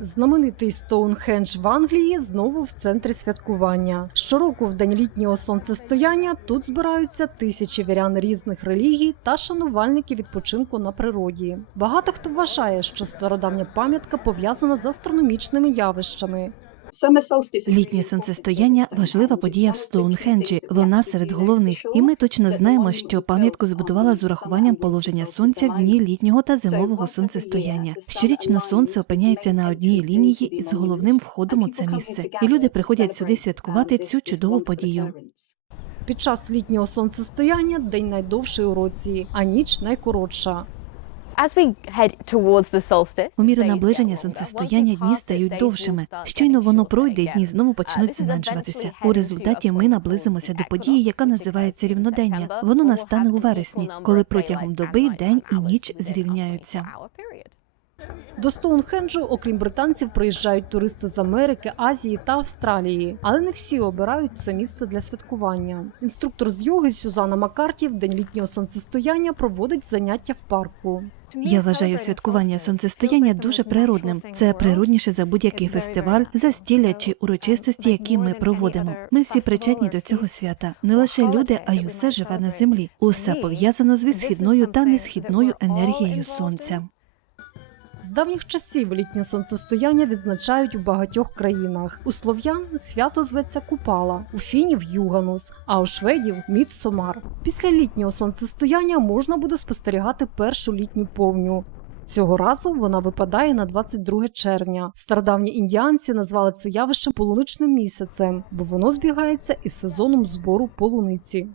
Знаменитий Стоунхендж в Англії знову в центрі святкування. Щороку в день літнього сонцестояння тут збираються тисячі вірян різних релігій та шанувальники відпочинку на природі. Багато хто вважає, що стародавня пам'ятка пов'язана з астрономічними явищами. Літнє сонцестояння важлива подія в Стоунхенджі. Вона серед головних, і ми точно знаємо, що пам'ятку збудувала з урахуванням положення сонця в дні літнього та зимового сонцестояння. Щорічно сонце опиняється на одній лінії із головним входом у це місце, і люди приходять сюди святкувати цю чудову подію. Під час літнього сонцестояння день найдовший у році, а ніч найкоротша. У міру наближення сонцестояння дні стають довшими. Щойно воно пройде, дні знову почнуть зменшуватися. У результаті ми наблизимося до події, яка називається рівнодення. Воно настане у вересні, коли протягом доби день і ніч зрівняються. До Стоунхенджу, окрім британців, приїжджають туристи з Америки, Азії та Австралії, але не всі обирають це місце для святкування. Інструктор з йоги Сюзанна Маккарті в день літнього сонцестояння проводить заняття в парку. Я вважаю святкування сонцестояння дуже природним. Це природніше за будь-який фестиваль, застілля чи урочистості, які ми проводимо. Ми всі причетні до цього свята. Не лише люди, а й усе живе на землі. Усе пов'язано з висхідною та несхідною енергією сонця. З давніх часів літнє сонцестояння відзначають у багатьох країнах. У слов'ян свято зветься Купала, у фінів Юганус, а у шведів Мідсомар. Після літнього сонцестояння можна буде спостерігати першу літню повню. Цього разу вона випадає на 22 червня. Стародавні індіанці назвали це явище полуничним місяцем, бо воно збігається із сезоном збору полуниці.